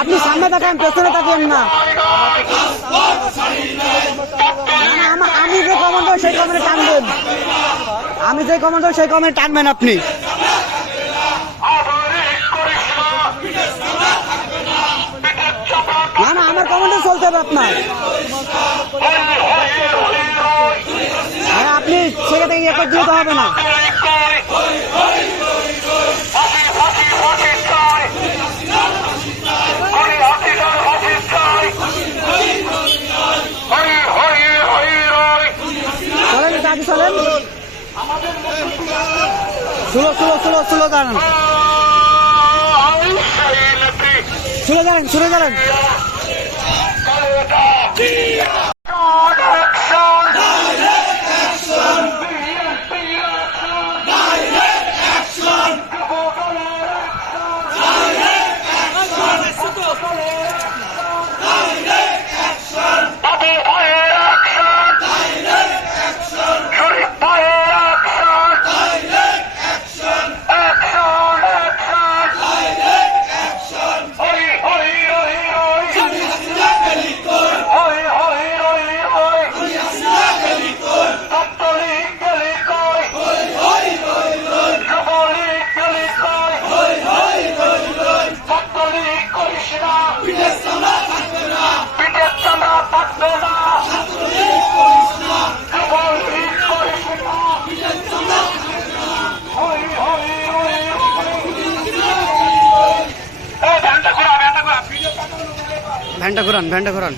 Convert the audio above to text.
আপনি সামনে তাকান, পেছনে তাকান না। আমি যে কমেন্ট সেই কমেন্টে টানবেন, আমি যে কমেন্ট সেই কমেন্টে টানবেন আপনি। না না, আমার কমেন্টে চলতে হবে আপনার। আপনি সেখান থেকে একটা দিতে হবে না। চলেন চলো চলো চলো চলো দাঁড়ান, চলে দাঁড়ান, চলে দাঁড়ান। ভ্যানটা ঘুরান, ভ্যানটা ঘুরান।